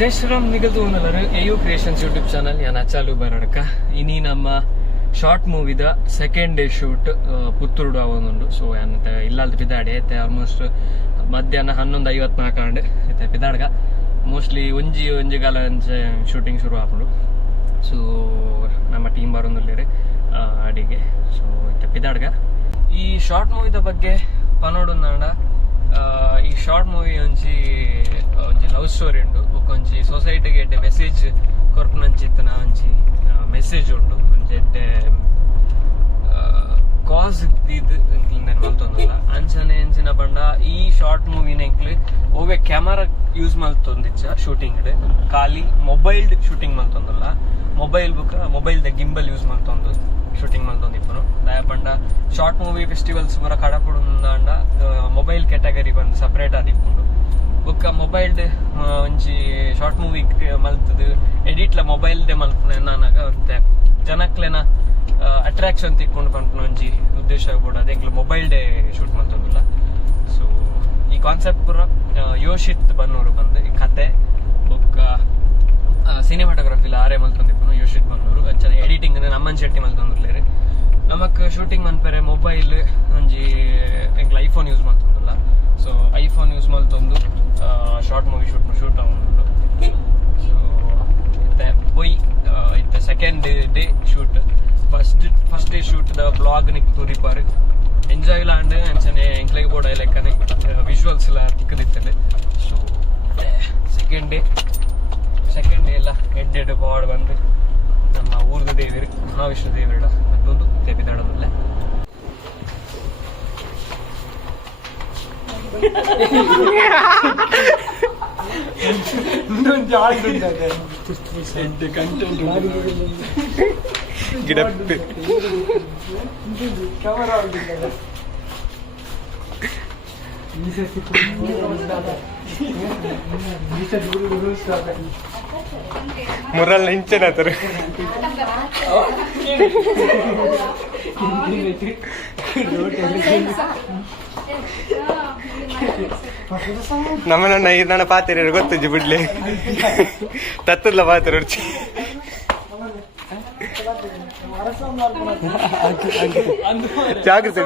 ಜೈ ಶ್ರೀರಾಮ್ ನಿಗದು ನಲ್ಲರು AU creations YouTube channel ನಾನು Achal Ubaradka ಇನಿ ನಮ್ಮ ಶಾರ್ಟ್ ಮೂವಿದ ಸೆಕೆಂಡ್ ಡೇ ಶೂಟ್ ಪುತ್ತೂರು ಆವೊಂದುಂಡು ಸೊ ಅಂತ ಇಲ್ಲಾಲ್ದು ಪಿದಾಡೆ ಐತೆ ಆಲ್ಮೋಸ್ಟ್ ಮಧ್ಯಾಹ್ನ 11:54 ಆಂಡ್ ಐತೆ ಪಿದಾಡ್ಗ ಮೋಸ್ಟ್ಲಿ ಒಂಜಿ ಕಾಲ ಶೂಟಿಂಗ್ ಶುರು ಆಪುಂಡು ಸೊ ನಮ್ಮ ಟೀಮ್ ಬರೋಂದುಲ್ಲೇರೆ ಅಡಿಗೆ ಸೊ ಐತೆ ಪಿದಾಡ್ಗ ಈ ಶಾರ್ಟ್ ಮೂವಿದ ಬಗ್ಗೆ ಪನೋಡುಂದಾಂಡ ಈ ಶಾರ್ಟ್ ಮೂವಿ ಒಂಜಿ ಲವ್ ಸ್ಟೋರಿ ಉಂಡು ಒಂಜಿ ಸೊಸೈಟಿಗೆ ಎಡ್ಡೆ ಮೆಸೇಜ್ ಕೊರ್ಪುನಂಚಿತ್ತನ ಒಂಜಿ ಮೆಸೇಜ್ ಉಂಡು ಒಂಜಿ ಎಡ್ಡೆ ಕಾಸ್ ಇದು ಮಲ್ತೊಂದಿಲ್ಲ ಅಂಚನೆ ಎಂಚಿನ ಪಂಡ ಈ ಶಾರ್ಟ್ ಮೂವಿನ ಎಂಕ್ಲು ಓವೆ ಕ್ಯಾಮರಾ ಯೂಸ್ ಮಲ್ತೊಂದಿಚ್ಚ ಶೂಟಿಂಗ್ ಖಾಲಿ ಮೊಬೈಲ್ ಶೂಟಿಂಗ್ ಮಲ್ತೊಂದಿಲ್ಲ ಮೊಬೈಲ್ ದ ಗಿಂಬಲ್ ಯೂಸ್ ಮಲ್ತೊಂದು ಶೂಟಿಂಗ್ ಮಲ್ತೊಂದಿಪ್ಪನು ದಯ ಪಂಡ ಶಾರ್ಟ್ ಮೂವಿ ಫೆಸ್ಟಿವಲ್ಸ್ ಪೂರ ಕಡಪುಡುಂದಾಂಡ ಮೊಬೈಲ್ ಕ್ಯಾಟಗರಿ ಬಂದು ಸಪ್ರೇಟ್ ಆದಿಪ್ಪುಂಡು ಬೊಕ್ಕ ಮೊಬೈಲ್ ಒಂಜಿ ಶಾರ್ಟ್ ಮೂವಿ ಮಲ್ತದು ಎಡಿಟ್ಲ ಮೊಬೈಲ್ ಡೆ ಮಲ್ಪುನ ಎನ್ನಾನಾಗ ಮತ್ತೆ ಜನಕ್ಲೆನ ಅಟ್ರಾಕ್ಷನ್ ತಿಕ್ಕೊಂಡು ಪಂಪುನ ಒಂಜಿ ಉದ್ದೇಶ ಕೂಡ ಅದೇಂಗ್ಲ ಮೊಬೈಲ್ ಡೇ ಶೂಟ್ ಮಲ್ತೊಂದಿಲ್ಲ ಸೊ ಈ ಕಾನ್ಸೆಪ್ಟ್ ಪೂರ ಯೋಶಿತ್ ಬನ್ನೂರು ಬಂದು ಈ ಕತೆ ಬೊಕ್ಕ ಸಿನಿಮಾಟೋಗ್ರಫಿಲ ಆರೆ ಮಲ್ತೊಂದಿಪ್ಪನು ಯೋಶಿತ್ ಬನ್ನೂರು ಅಂಚನೆ ಎಡಿಟಿಂಗ್ ನಮ್ಮನ್ ಶೆಟ್ಟಿ ಮಲ್ತೊಂದಿರ್ಲೇರಿ ನಮಕ್ ಶೂಟಿಂಗ್ ಮನ್ಪೆರೆ ಮೊಬೈಲ್ ಒಂಜಿ ಎಂಕ್ಲ ಐಫೋನ್ ಯೂಸ್ ಮಲ್ತೊಂದಿಲ್ಲ ಸೊ ಐಫೋನ್ ಯೂಸ್ ಮಲ್ತೊಂದು ಶಾರ್ಟ್ ಮೂವಿ ಶೂಟ್ ಆಗುಂಡು ಸೊ ಇತ್ತೆ ಪೊಯ್ ಇತ್ತೆ second day shoot first day shoot ದ ಬ್ಲಾಗ್ ನಿಕ್ ತೂರಿಪಾರು ಎಂಜಾಯ್ ಲಾಂಡ್ ಅಂಚನೆ ಎಂಕ್ಲೆಗ್ ಬೋರ್ಡ್ ಲೆಕ್ಕನೆ ವಿಜುವಲ್ಸ್ ಎಲ್ಲ ತಿಕ್ಕದಿತ್ತಲೆ ಸೊ ಸೆಕೆಂಡ್ ಡೇ ಎಲ್ಲ ಎಡ್ಡೆಡ್ ಬಾಡ್ ಬಂದು ನಮ್ಮ ಊರ್ದ ದೇವಿರು ಮಹಾವಿಷ್ಣು ದೇವಿರ ಮತ್ತೊಂದು ತೆಪಿದಾಡದಲ್ಲೇ ಮುರಲ್ ಹಿಂಚೆನಾತರು ನಮ್ಮನ್ನ ನನ್ನ ಪಾತಿರ ಗೊತ್ತಜ್ಜಿ ಬಿಡ್ಲಿ ತತ್ತಲ್ಲ ಪಾತಿರ ಜಾಗ್ರತೆ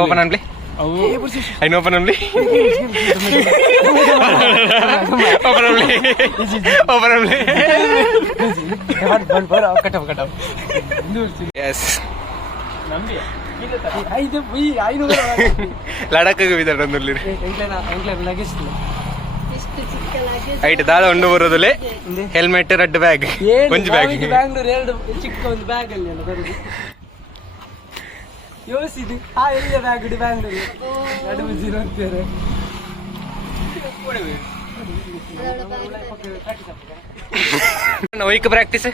ಓಪನ್ ಅನ್ಲಿ ಐನ್ ಓಪನ್ ಅನ್ಲಿ ಓಪನ್ ಅನ್ಲಿ ಎಸ್ ಲಡಾಖಗೆ ಬಿದ್ದಾಡೊಂದುಲ್ಲಿ ಐಟ್ ದಾದ ಉಂಡು ಬರೋದಲ್ಲೇ ಹೆಲ್ಮೆಟ್ ರೆಡ್ ಬ್ಯಾಗ್ ಒಂಜಿ ಬ್ಯಾಗ್ ಬ್ಯಾಂಗ್ಳೂರ್ ಎರಡು ಚಿಕ್ಕ ಒಂದು ಬ್ಯಾಗ್ ಅಲ್ಲಿ ಅಲ್ಲ ಬರುದು ಯೋಸಿದು ಆ ಎಲ್ಲ ಬ್ಯಾಗ್ ಇಡಿ ಬ್ಯಾಂಗ್ಳೂರ್ ನಡುವೆ ಜೀರೋ ಅಂತಾರೆ ವೈಕ್ ಪ್ರಾಕ್ಟೀಸ್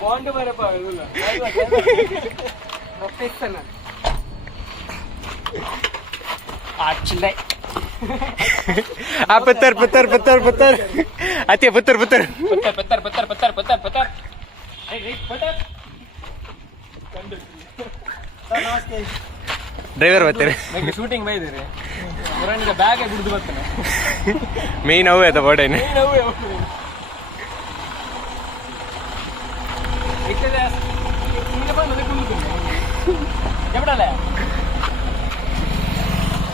ಬಾಂಡ್ ಬರಪ್ಪ ಪ್ರೊಫೆಷನಲ್ ಆಕ್ಚುಲಿ ಆ ಪತ್ತರ್ ಅತ್ಯ ಪತ್ತರ್ ಡ್ರೈವರ್ ಬರ್ತಾರೆ ಶೂಟಿಂಗ್ ಬೈದಿರಿ ಅವರನಿಗೆ ಬ್ಯಾಗ್ ಹಿಡಿದು ಬರ್ತಾನೆ ಮೇನ್ ಅವೇ ಅದ ಬಾಡೇನೆ ಎಪ್ಪಡಲ್ಲ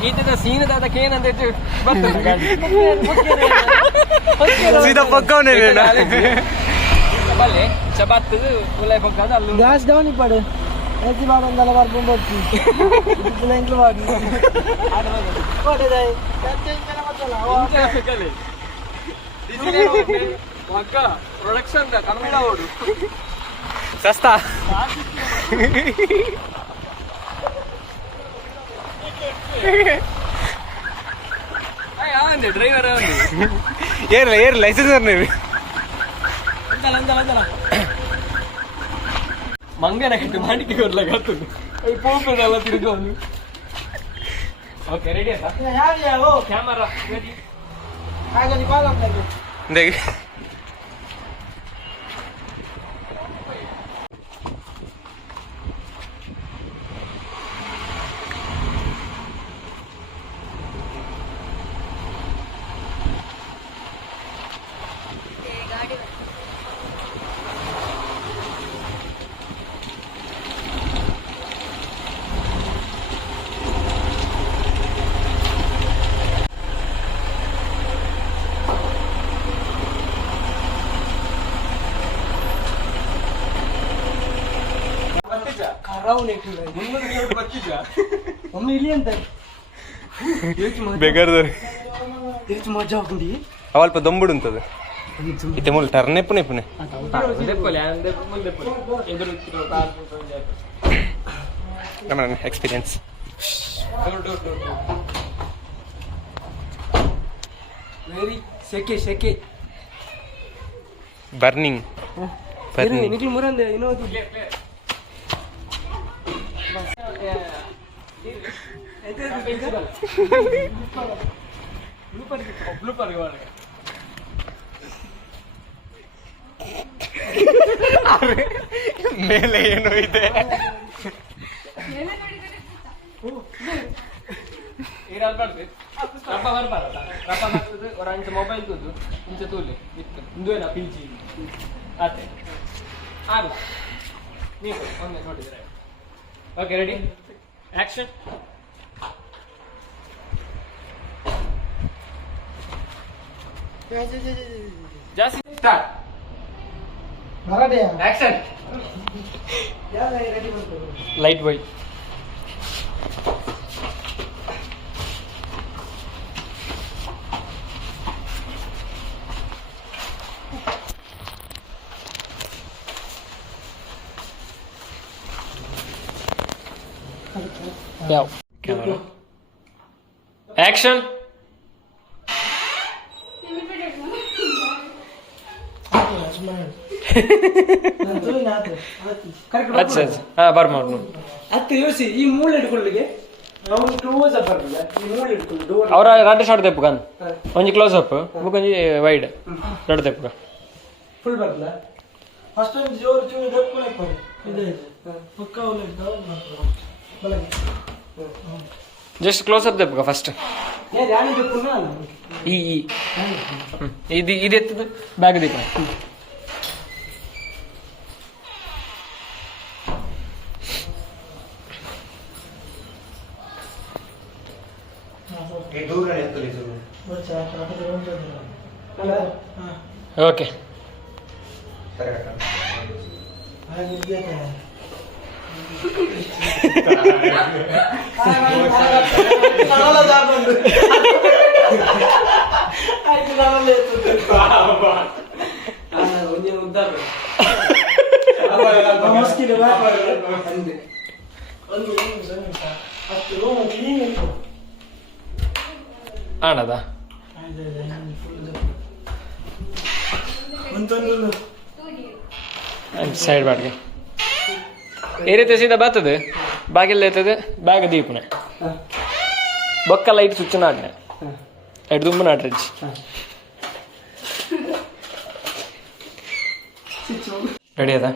ಈತದ ಸೀನದಾದ ಕೇನ್ ಅಂತ ಸೀದಾ ಪಕ್ಕವನೇ ಬಲ್ಲೆ ಚಬಾತ್ ಉಲೈ ಪಕ್ಕದ ಅಲ್ಲಿ ಗ್ಯಾಸ್ ಡೌನ್ ಇಪ್ಪಡು ಎತ್ತಿ ಬಾಡೊಂದಲ್ಲ ಬರ್ಕೊಂಡು ಹೋಗ್ತಿ ಇದೆಲ್ಲ ಎಂಕ್ಲು ಮಾಡಿ ಓಡೇದಾಯ್ ಕಚ್ಚೆಂಚನ ಮತ್ತಲ್ಲ ಇಂಚನ ಫೆಕಲೆ ಮಕ್ಕ ಪ್ರೊಡಕ್ಷನ್ ದ ಕನ್ನಡ ಓಡು ಸಸ್ತಾ ಡ್ರೈವರ್ ಏರ್ ಲೈಸೆನ್ಸ್ ಅಂತಲ್ಲ ಮಂಗನ ಕಟ್ಟು ಮಾಡಿಕೆ ಕೊಡ್ಲಾಗತ್ತು ಪೋಪೆಲ್ಲ ತಿರುಗೋದು. ಓಕೆ ರೆಡಿ ಆಯ್ತಾ? Camera ready. ಅವಲ್ಪ ದೊಂಬುಡು ಅಂತದ ಇತ್ತೆ ಮೂಲ ಟರ್ನೆ ಪುನೆ ಪುನೆ ಎಕ್ಸ್ಪೀರಿಯನ್ಸ್ ವೆರಿ ಸೆಕೆ ಸೆಕೆ ಬರ್ನಿಂಗ್ ಬರ್ನಿಂಗ್ ನಿಕ್ಲು ಮುರಂದೆ ಇನ್ನೊಂದು ಮೇಲೆ ಏನು ಇದೆ ಮೊಬೈಲ್ ತೂದು ಇಂಚ ತೂಲೆ ಇತ್ತು ಇಂದುವೇನ ಪಿಂಚಿ ಅದೇ ಆರು ನೀವು ಒಮ್ಮೆ ನೋಡಿದ್ರೆ. Okay ready action. ಜಾಸ್ತಿ ಸ್ಟಾರ್ಟ್. ಆಕ್ಷನ್. Light boy. ಯಾವ ಕ್ಯಾಮರಾ ಆಕ್ಷನ್. ಅಚ್ಚಾ ಹಾ ಬರ್ ಮಾಡು ಅತ್ತ ಯೋಸಿ ಈ ಮೂಳೆ ಹಿಡ್ಕೊಳ್ಳಿಗೆ ಅವ್ರು ಕ್ಲೋಸ್ ಅಪ್ ಬರ್ತದೆ. ಈ ಮೂಳೆ ಹಿಡ್ಕೊಳ್ಳಿ ಡೋರ್ ಅವರ ಎರಡು ಶಾಟ್ ತೆಪ್ಪು ಕನ್ ಒಂಜಿ ಕ್ಲೋಸ್ ಅಪ್ ಒಂಜಿ ವೈಡ್ ಎರಡು ತೆಪ್ಪು ಫುಲ್ ಬರ್ತದ. ಫಸ್ಟ್ ಒಂದು ಜೋರು ಚೂರು ದಪ್ಪನೆ ಇದೆ ಪಕ್ಕ ಒಳ್ಳೆ ಜಸ್ಟ್ ಕ್ಲೋಸ್ ಅಪ್ ತೆಪ್ಪು ಫಸ್ಟ್ ಈ ಇದು ಇದು ಎತ್ತದ ಬ್ಯಾಗ್ ದೀಪ. ಓಕೆ ಆಣದ ಸೈಡ್ ಬಾಡ್ಗೆ ఏ రీతి సీదా బతుంది బాగిల్ అవుతుంది బ్యాగ్ దీపునే బొక్క లైట్ స్విచ్ నాటిన ఎటు దుమ్ము నాటరిచి రెడీ అదా?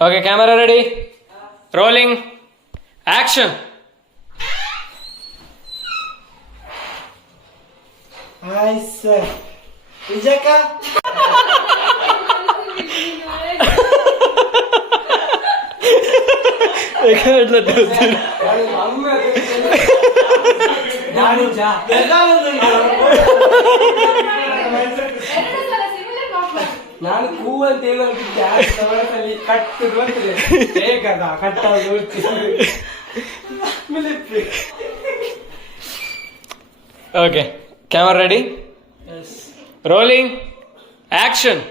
Okay camera ready rolling action. Hi sir విజయక ನಾನು ಕೂ ಅಂತ ಹೇಳಿ ಕಟ್ಟು ಬೇಕದ ಕಟ್ಟ okay camera ready rolling action.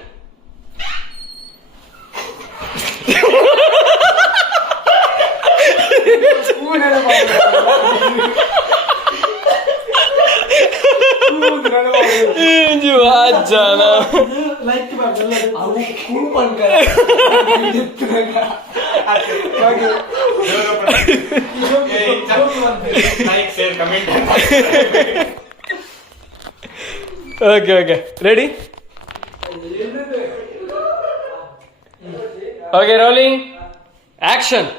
Light ಬರ್ತಲ್ಲ ಅವು ಕೂಪನ್ okay okay ready okay rolling action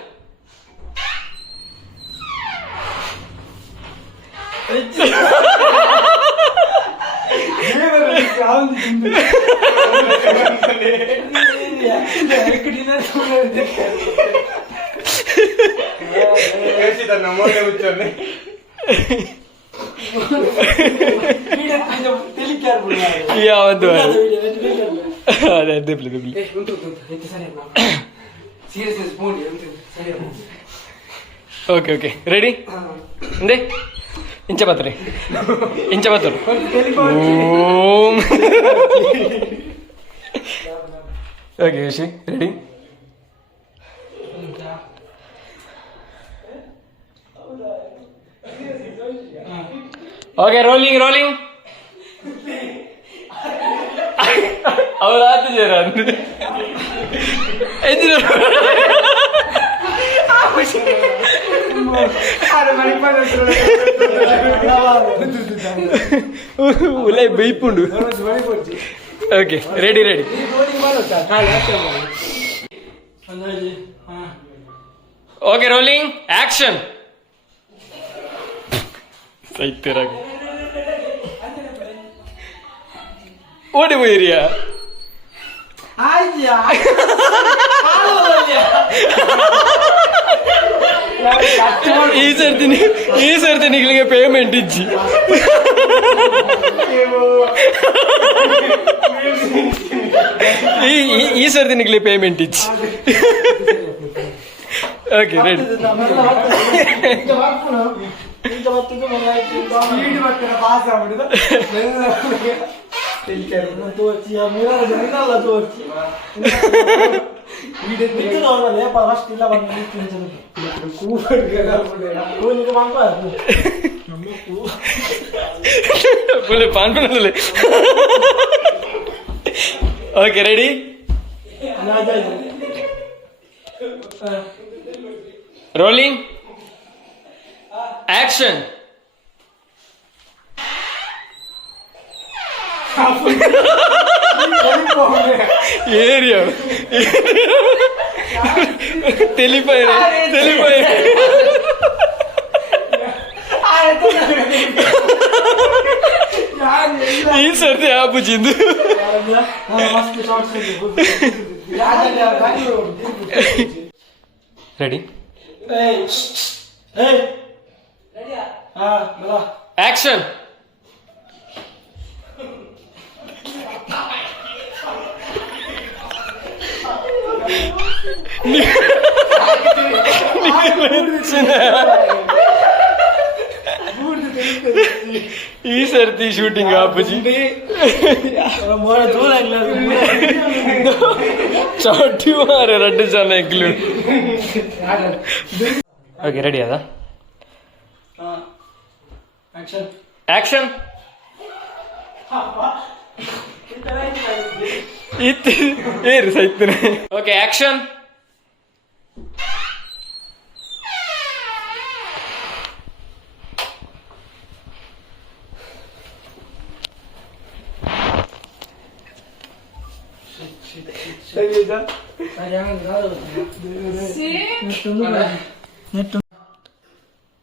ಯಾವತ್ತು ಅದೇ ದಿಪ್ಲಿ ದಿಪ್ಲಿ ಓಕೆ ಓಕೆ ರೆಡಿ ಅಂದೆ ಇಂಚ ಬತ್ರಿ ಇಂಚ ಬತ್ತರು ಓಂ ಓಕೆ ಯೋಶಿ ರೆಡಿ ಓಕೆ ರೋಲಿಂಗ್ ರೋಲಿಂಗ್ ಅವ್ರ ಆತು ಜರ ಉಲೈ ಬೈಪುಂಡು okay ready ready okay rolling action ಸೈತರಾಗ ಓಡಿ ಹೋಯ್ರಿಯಾ ಈ ಸರ್ತಿ ನಿಗಳಿಗೆ ಪೇಮೆಂಟ್ ಇಜ್ಜಿ ಈ ಸರ್ತಿ ನಿಗಳಿಗೆ ಪೇಮೆಂಟ್ ಇಜ್ಜಿ okay ready okay ready rolling action area తెలిపోయి ಈ ಸರ್ತಿ ಆಪು ಚಿಂದು ರೆಡಿ ಆಕ್ಷನ್ ಈ ಸರ್ತಿ ಶೂಟಿಂಗ್ ಆಪುಜಿ ಚಾಟಿ ಮಾರೆ ರಡ್ಡು ಜನ ಎಗ್ಲು ಓಕೆ ರೆಡಿ ಅದ ಆಕ್ಷನ್ ಇತ್ತು ಏರು ಸೈತನೆ ಓಕೆ ಆಕ್ಷನ್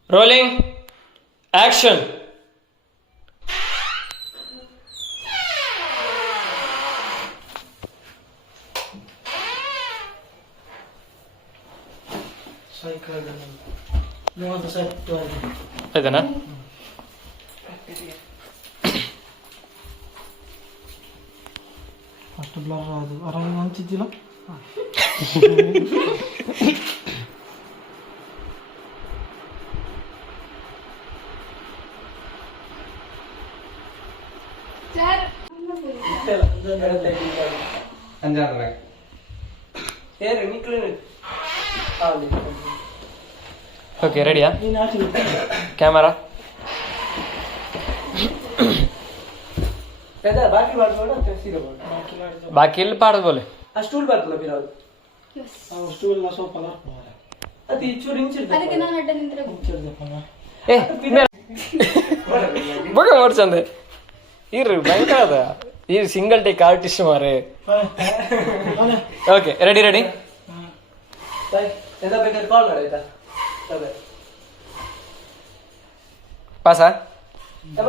ರೋಲಿಂಗ್ ಆಕ್ಷನ್ ಆಯ್ತಾನಾ ಅಷ್ಟು ಬ್ಲರ್ ಅದು ಹೊರಗೆ ಹಂಚಿದ್ದಿಲ್ಲ ಓಕೆ ರೆಡಿಯಾ ಕ್ಯಾಮರಾ ಬಾಕಿ ಮಾಡ್ಬೋಣ ಸೀರೆ ಮಾಡು ಬಾಕಿ ಎಲ್ಲಿ ಪಾಡೋದು ಬೋಲೆ ಆ ಸ್ಟೂಲ್ ಬರ್ತಲ್ಲ ಬಿರೋದು ಸ್ಟೂಲ್ ಸ್ವಲ್ಪ ಅದು ಚೂರು ಅದಕ್ಕೆ ನಾನು ಅಡ್ಡ ನಿಂತ್ರೆ ಏ ಬಗ ಮಾಡ್ಸಂದೆ ಇರ್ರಿ ಭಯಂಕರ ಅದ ಈ ಸಿಂಗಲ್ ಟೇಕ್ ಆರ್ಟಿಸ್ಟ್ ಮಾರೆ. ಓಕೆ ರೆಡಿ ಎಂತ ಬೇಕಾದ್ರೆ ಕಾಲ್ ಮಾಡಿ ಆಯ್ತಾ ಪಾಸಾ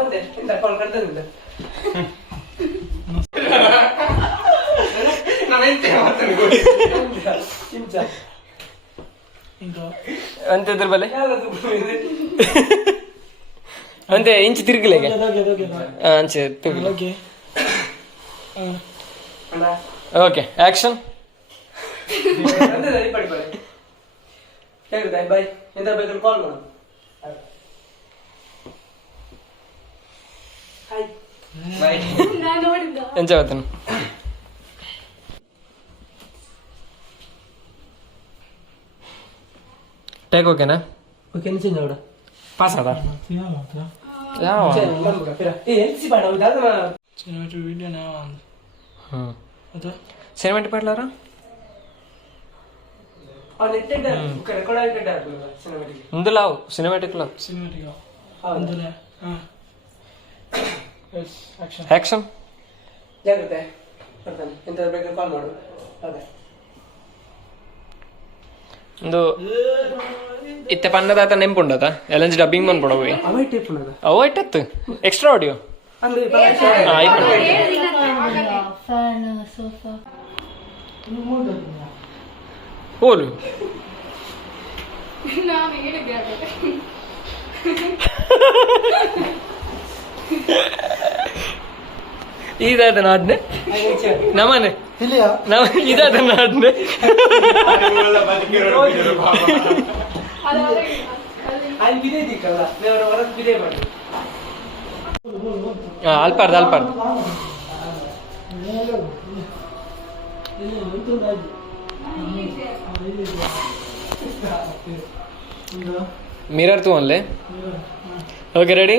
ಬಂದೆ ಇಂತ ಕಾಲ್ ಕಟ್ತದಿಲ್ಲ ಅಂತಿದ್ರ ಬಲೆ ಅಂತೆ ಇಂಚು ತಿರುಗಲಿಗೆ ಅಂಚೆ ತಿರುಗಲಿ. Okay action. ಬಾಯ್ ಎಂತ ಬೇಕಾದ್ರೆ ಕಾಲ್ ಮಾಡು. ನಾನು ನೋಡಿದ್ದ ಎಂಚ ಬರ್ತೇನೆ ಟೇಕ್ ಓಕೆನಾ? ಓಕೆ ಚೇಂಜ್ ಮಾಡು. ಪಾಸ್ ಅದ ಯಾವ ಸಿನಿಮಾಟಿಕ್ ಪಾಡ್ಲಾರ ముందు లావు సినిమాటిక్ లావు యాక్షన్. ಜಾಗ್ರತೆ ಎಂತ ಬೇಕಾದ್ರೆ ಕಾಲ್ ಮಾಡು. ಒಂದು ಇತ್ತೆ ಪನ್ನದಾತ ನೆಂಪುಂಡದ ಎಲ್ಲಂಚಿ ಡಬ್ಬಿಂಗ್ ಬಂದು ಕೊಡೋವಿ ಅವು ಇಟ್ಟತ್ತು ಎಕ್ಸ್ಟ್ರಾ ಆಡಿಯೋ ಫ್ಯಾನ್ ಸೋಫಾ ಹೋಲು ನಾನು ಹೇಳಿದ್ದೆ ಇದಾದ ನಾಡ್ನೆ ನಮನೆ ಇದಾದ ನಾಡ್ನೆ ಅಲ್ಪಾರ್ದು ಮಿರರ್ ತೂ ಅಲ್ಲೇ. Okay ready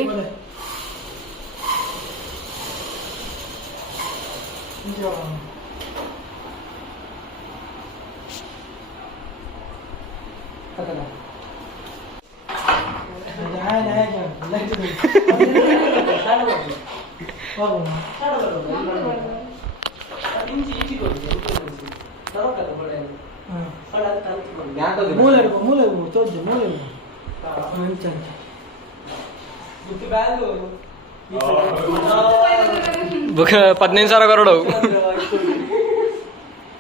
book 15,000 crore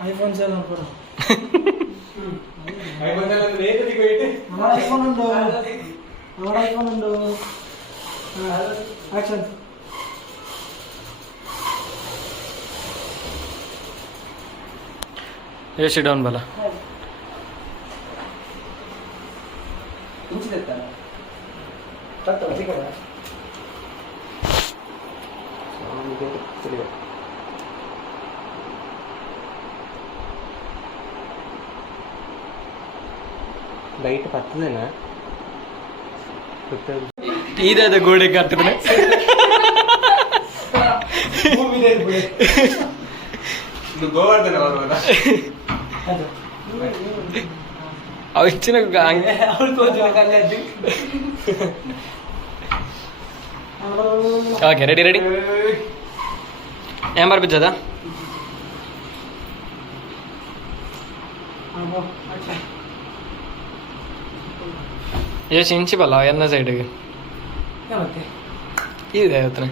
iPhone sell iPhone ಉಂಟು ಆಕ್ಷನ್. ಯೋಶಿ ಡೌನ್ ಬಲ ಲೈಟ್ ಪತ್ತದೇನಾ ಇದಾದ ಗೋಡೆ ಕಟ್ಟಿದ್ರೆ ಗೋವರ್ಧನ ಬರ್ಬೋದ ಅವು ಹೆಚ್ಚಿನ ಓಕೆ ರೆಡಿ ಏನ್ ಬರ್ಬಿದ್ದದ ಯೋಚಿ ಇಂಚಿ ಬಲ್ಲ ಎನ್ನ ಸೈಡ್ಗೆ ಇದೆ ಹತ್ರ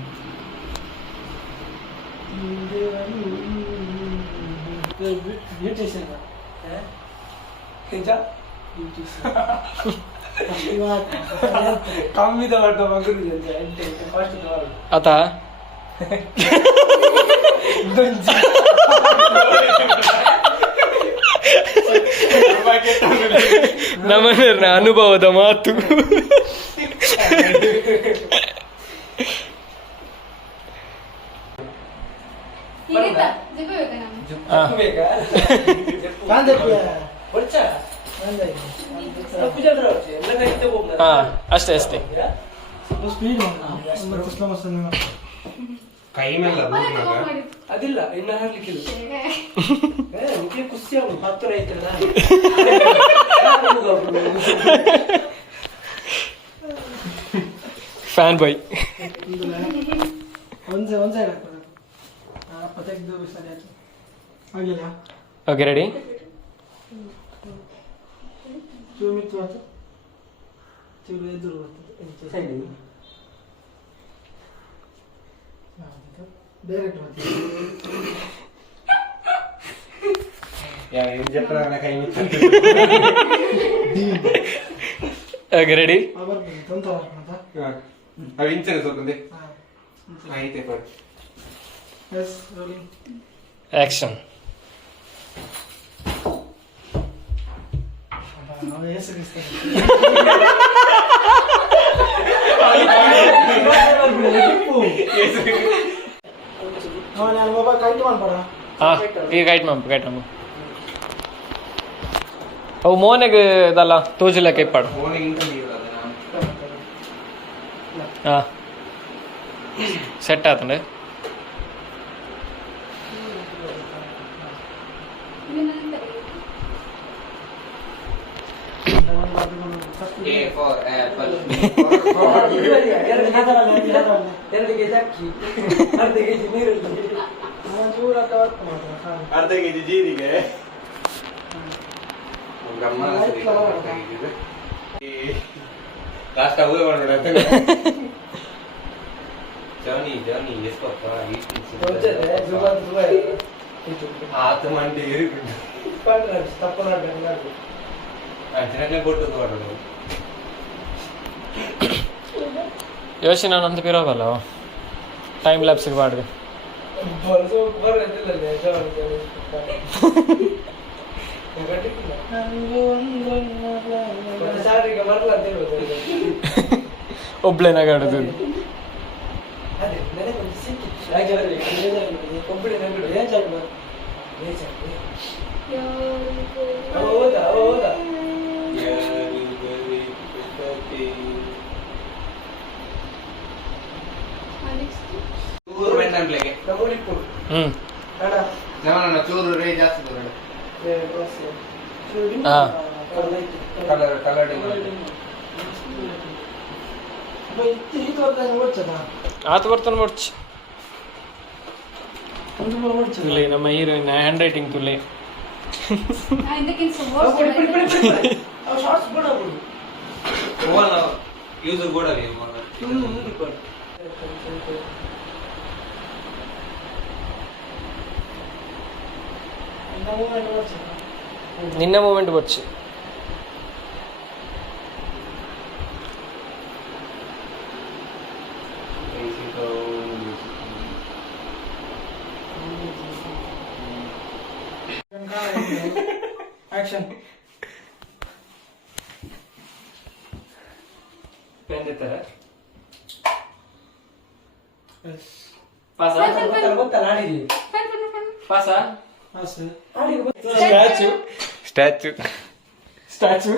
ಕಮ್ಮಿ ಮಗರು ಆತ ನಮ್ಮನ್ನ ಅನುಭವದ ಮಾತು. ಸ್ಪೀಡ್ ಕೈ ಮೇಲೆ ಅದಿಲ್ಲ ಇನ್ನ ಹಾರ್ಲಿಕ್ಕಿಲ್ಲ ಮುಖ್ಯ ಖುಷಿ ಅವನು ಹತ್ತಿರ ಐತಲ್ಲ ಫ್ಯಾನ್ ಬಾಯ್ ಒಂದೇ ತೆಗೆದು ಸರಿ ಆಯ್ತು ಆಗಲಿಲ್ಲ. Okay ready. ಚೂಮಿತ್ತು ಆಯ್ತು ಚೂರು ಎದುರು ಬರ್ತದೆ ಸೈಡ್ ಡೈರೆಕ್ಟ್ ಮಾಡ್ತೀವಿ. Okay ready. ಆಕ್ಷನ್. ಈಗ ಕೈಟ್ ಮಾಡು. ಅವು ಮೋನೆಗೆ ಇದಲ್ಲ ತೋಜಿಲ್ಲಕ್ಕೆ ಇಪ್ಪಾಡು. ಹಾಂ ಸೆಟ್ ಆತಂಡೆ. ಅರ್ಧ ಕೆಜಿ ಜೀರಿಗೆ ಲಾಸ್ಟ್ ಅವೇ ಮಾಡ್ಬೇಡ. ಜಾನಿ ಎಷ್ಟು ಆತ ಮಂಡಿ ಯೋಚನೆ ನಂತ ಪಿರೋವಲ್ಲ ಟೈಮ್ ಲ್ಯಾಪ್ಸಿಗೆ ಬಾಡ್ಗೆ ಒಬ್ಳೇನಾಗಾಡುದು. ಚೂರು ರೇ ಜಾಸ್ತಿ ಆತ ಬರ್ತಾನೆ ನೋಡ್ಚಿ. ತುಲೆ ನಮ್ಮ ಹೀರೋಯಿನ್ ಹ್ಯಾಂಡ್ ರೈಟಿಂಗ್ ತುಲೆ. ನಿನ್ನ ಮೂಮೆಂಟ್ ಬರ್ಚಿ. ಆಕ್ಷನ್. ಪೆನ್ ಇರ್ತಾರೆ ಸ್ಟ್ಯಾಚು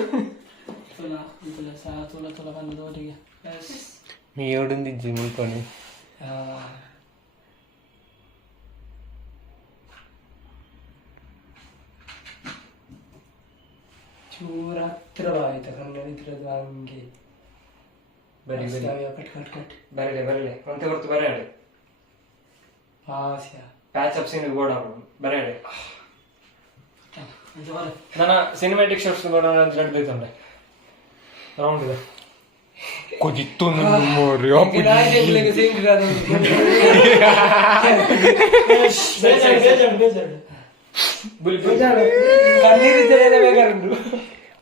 మీ ఎవడుంది జిమ్ముకొని ಚೂರ ಹತ್ತಿರವಾಯಿತು ಕನ್ನಡಿದ್ರದ್ದು ಹಂಗೆ ಬರಿ ಕಟ್ ಬರಲೆ ಅಂತ ಹೊರತು ಬರೆಯಾಡೆ ಹಾಸ್ಯ ಪ್ಯಾಚ್ ಅಪ್ ಸೀನ್ ಬೋರ್ಡ್ ಹಾಕೋದು ಬರೆಯಾಡೆ. ನನ್ನ ಸಿನಿಮ್ಯಾಟಿಕ್ ಶಾಟ್ಸ್ ಕೂಡ ನಡೆದೈತಂಡೆ ರೌಂಡ್ ಇದೆ ಕೊಜಿತ್ತು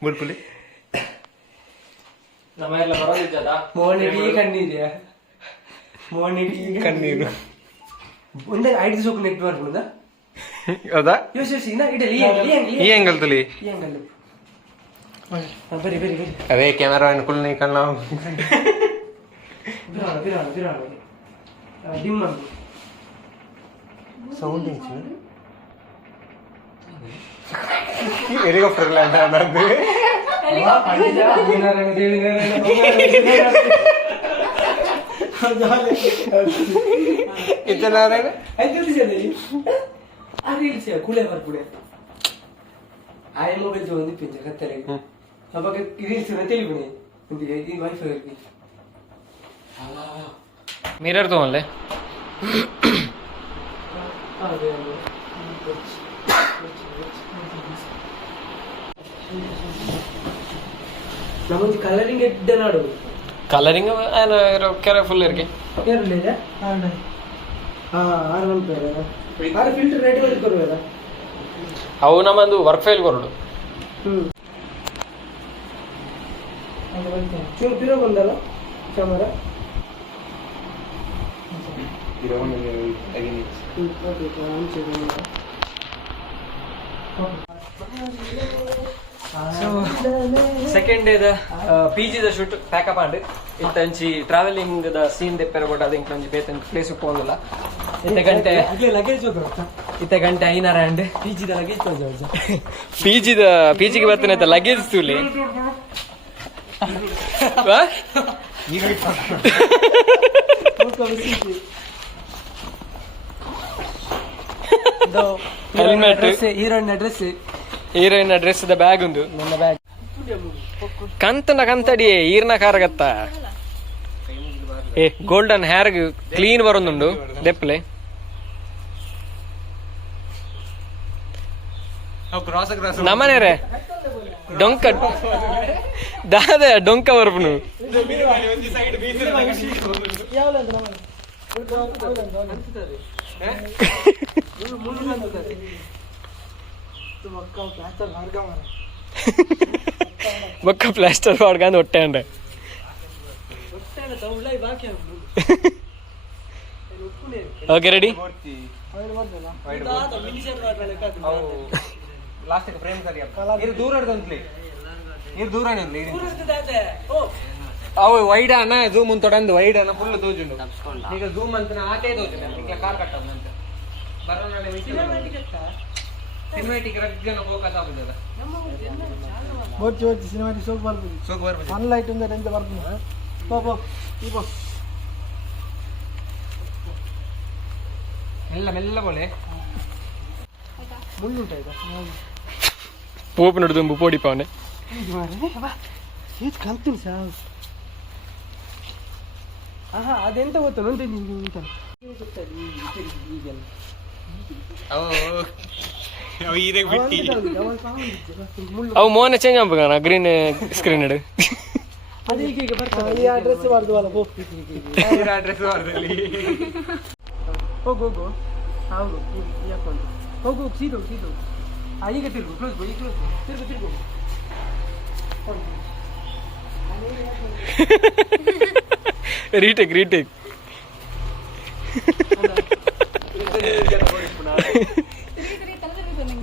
ಬುಲ್ಪುಲಿ ನಮ್ಮ ಎಲ್ಲ ಬರೋದಿದ್ದಲ್ಲ ಮೋನಿಗೆ ಕಣ್ಣೀರಿಯಾ ಕಣ್ಣೀರು ಒಂದೇ 5 ದಿವಸ ನೆಟ್ ಮಾಡ್ಬೋದಾ? ಹೌದಾ? ಈ ಆಂಗಲ್ ತುಲಿ ಬರಿ ಅದೇ ಕ್ಯಾಮೆರಾ ಅನುಕೂಲ ನೀ ಕಣ್ಣ dim sound helicopter land Anandu कुले पर पुढे आय मोबाईल जो पिंज कत्तले अबक रील्स ने तेली बने ये वाईफाई की ಮಿರರ್ ತಗೊಂಡ್ಲೆ ನಮಗೆ ಕಲರಿಂಗ್ ಎಡ್ಡ ನಾಡು ಕಲರಿಂಗ್ ಕೇರ್ಫುಲ್ ಇರ್ಕೆ ಕೇರಳ ಆರ್1 ಪೇರ ಆರ್ ಫಿಲ್ಟರ್ ರೆಡಿ ಮಾಡಿ ಕೊಡುವಲ್ಲ ಅವು ನಮ್ಮದು ವರ್ಕ್ ಫೈಲ್ ಕೊರಡು ಚೂಪಿರೋ ಬಂದಲ್ಲ ಕ್ಯಾಮರಾ ಸೆಕೆಂಡ್ ಡೇ PG ದ ಶೂಟ್ ಪ್ಯಾಕಪ್ ಆಂಡ್ ಇಂತಂಚಿ ಟ್ರಾವೆಲಿಂಗ್ ದ ಸೀನ್ ದೆಪ್ಪೆರ ಕೊಟ್ಟ ಅದು ಇಂಕೊಂಚಿ ಬೇತನ್ ಪ್ಲೇಸ್ ಹೋಗಲ್ಲ ಇತ್ತೆ ಗಂಟೆ ಐನಾರ ಅಂಡ್ PG ದ ಲಗೇಜ್ PGಗೆ ಬರ್ತೇನೆ ಲಗೇಜ್ ತೂಲಿ ಹೆಲ್ಮೆಟ್ ಹೀರೋಯಿನ್ ಡ್ರೆಸ್ ದ ಬ್ಯಾಗ್ ಉಂದು ನನ್ನ ಬ್ಯಾಗ್ ಕಂತಡಿ ಈರ್ನ ಕಾರಗತ್ತ ಏ ಗೋಲ್ಡನ್ ಹೇರ್ ಕ್ಲೀನ್ ಬರೋದುಂಡು ದೆಪ್ಪಲೆ ನಮ್ಮನೆ ಡೊಂಕ ದಾದ ಡೊಂಕ ಬರ್ಪುನು ಬೊಕ್ಕ ಪ್ಲಾಸ್ಟರ್ ಮಾಡ್ಕೊಂಡು ಹೊಟ್ಟೆ ಅಂಡೆ ಓಕೆ ರೆಡಿ ಲಾಸ್ಟ್ ಫ್ರೇಮ್ ಸರಿ ದೂರ ದೂರ ಅವು ವೈಡ್ ಅನ್ನ ಝೂಮ್ ತೊಡಂದು ವೈಡ್ ಅನ್ನ ಫುಲ್ ತೋಜುಂಡು ಈಗ ಝೂಮ್ ಅಂತ ಆಟೇ ತೋಜುಂಡು ಈಗ ಕಾರ್ ಕಟ್ಟೋದು ಅಂತ ಸಿನಿಮಾಟಿಕ್ ರಗ್ಗನ ಫೋಕಸ್ ಆಗುದಲ್ಲ ಓಚಿ ಸಿನಿಮಾಟಿಕ್ ಸೋಕ್ ಬರ್ಬೋದು ಸನ್ಲೈಟ್ ಇಂದ ಎಂತ ಬರ್ಬೋದು ಪೋ ಮೆಲ್ಲ ಬೋಲೆ ಮುಳ್ಳುಂಟಾಯ್ತಾ ಪೋಪ್ ನಡುದು ಪೋಡಿ ಪಾವನೆ ಇದು ಕಲ್ತೀನಿ ಸಾವು ಆಹಾ ಅದೆಂತ ಗೊತ್ತ ನೊಂದೆ ನಿಮ್ಗೆ ಅಂತ ಈಗೆಲ್ಲ ಅವು ಮೋನೆ ಚೇಂಜ್ ಆಗ್ಬೇಕಣ್ಣ ಗ್ರೀನ್ ಸ್ಕ್ರೀನ್ ಇಡು ಅದೀಗ ಈಗ ಬರ್ತಾರೆ ಈ ಅಡ್ರೆಸ್ ಬಾರ್ದು ಅಲ್ಲ ಅಡ್ರೆಸ್ ಬಾರ್ದಲ್ಲಿ ಹೋಗು ಹೌದು ಯಾಕೊಂಡು ಹೋಗು ಸೀದು ಈಗ ತಿರುಗು ಕ್ಲೋಸ್ ಈ ಕ್ಲೋಸ್ ತಿರುಗು ರೀಟೇಕ್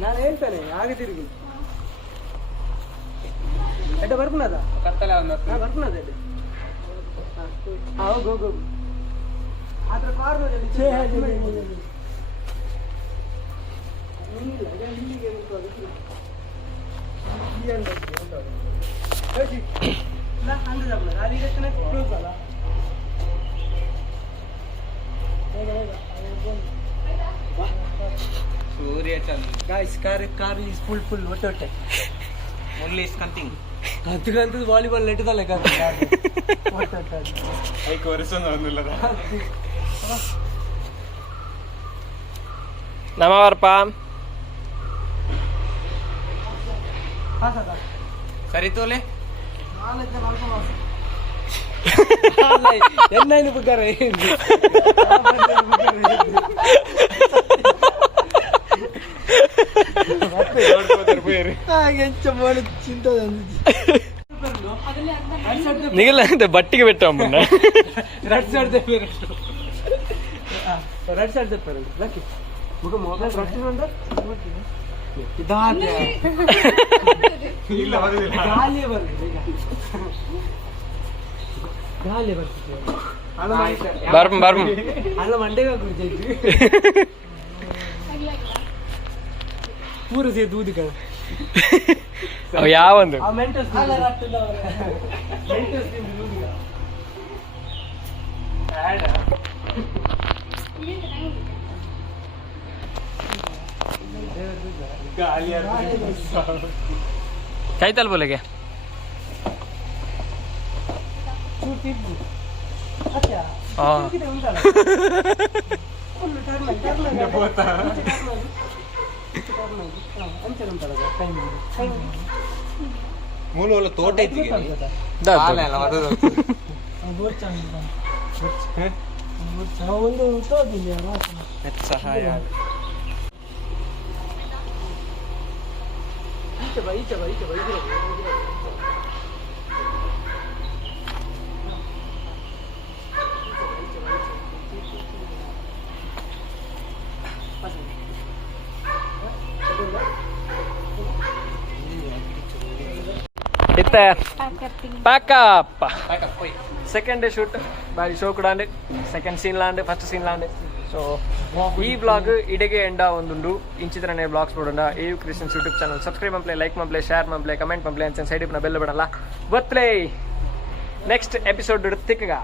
ನಾನು ಹೇಳ್ತಾನೆ ಹಾಗೆ ತಿರುಗು ಎಡ್ಡ ಬರ್ಪುನದ ಕತ್ತಲೆ ಬರ್ಪುನದ ಹೋಗು ಆದ್ರ ಕಾರ್ನಲ್ಲಿ ಸೂರ್ಯ ಚಂದ್ರ ಗಾಯ್ಸ್ ಕಾರ್ ಈಸ್ ಫುಲ್ ಹೊಟ್ಟೆ ಓನ್ಲಿ ಇಸ್ ಕಂತಿಂಗ್ ಕಂತದ್ದು ವಾಲಿಬಾಲ್ ನೆಟ್ಟದಲ್ಲ ಕಾರ್ ಐಕ್ ವರ್ಷ ನಮ್ಮವರ್ಪ ಸರಿ ತೋಲೆ ಎನ್ನಾಯ್ತು ಬುಕ್ಕಾರ ನಿಗಲ್ಲ ಬಟ್ಟಿಗೆ ಬಿಟ್ಟ ಅಮ್ಮನ್ನ రెడ్ సైడ్ తెప్పారు రెడ్ సైడ్ తెప్పారు లక్కీ ముఖ మొబైల్ రట్టునండ ಇದಾದ್ರೆ ಇಲ್ಲ ಬರುದಿಲ್ಲ ಗಾಳಿ ಬರ್ತದೆ ಗಾಳಿ ಬರ್ತದೆ ಬರ್ಮ ಅಲ್ಲ ಮಂಡೆಗೆ ಕುಡಿಚೈತಿ ಪೂರ ಸೇ ದೂದಿ ಕಣ ಅವ ಯಾವಂದು ಆ ಮೆಂಟಸ್ ಅಲ್ಲ ರಟ್ಟದ ಮೆಂಟಸ್ ದೂದಿ ಕಾಯ್ತಲ್ ಬೋಲೆಗೆ ಮೂಲ ತೋಟ ಐತಿ ಸಹಾಯ ಇತ್ತೆ ಪ್ಯಾಕಪ್ ಸೆಕೆಂಡ್ ಡೇ ಶೂಟ್ ಬಾರಿ ಶೋ ಕೂಡ ಸೆಕೆಂಡ್ ಸೀನ್ ಲಾಂಡ್ ಫಸ್ಟ್ ಸೀನ್ ಲಾಂಡ್ ಸೊ ಈ ಬ್ಲಾಗ್ ಇಡೆಗೆ ಎಂಡ ಒಂದುಂಡು ಇಂಚಿತ್ರನೇ ಬ್ಲಾಗ್ಸ್ ನೋಡೋಣ AU creations YouTube channel subscribe ಮಾಡ್ಲೇ ಲೈಕ್ ಮಾಡ್ಲೇ ಶೇರ್ ಮಾಡ್ಲೇ ಕಮೆಂಟ್ ಮಾಡ್ಲೇ ಅಂತ ಸೈಡ್ ಬೆಲ್ಲ ಬಿಡಲ್ಲ ಗೊತ್ತಲೇ ನೆಕ್ಸ್ಟ್ ಎಪಿಸೋಡ್ ತಿಕ್ಕಗ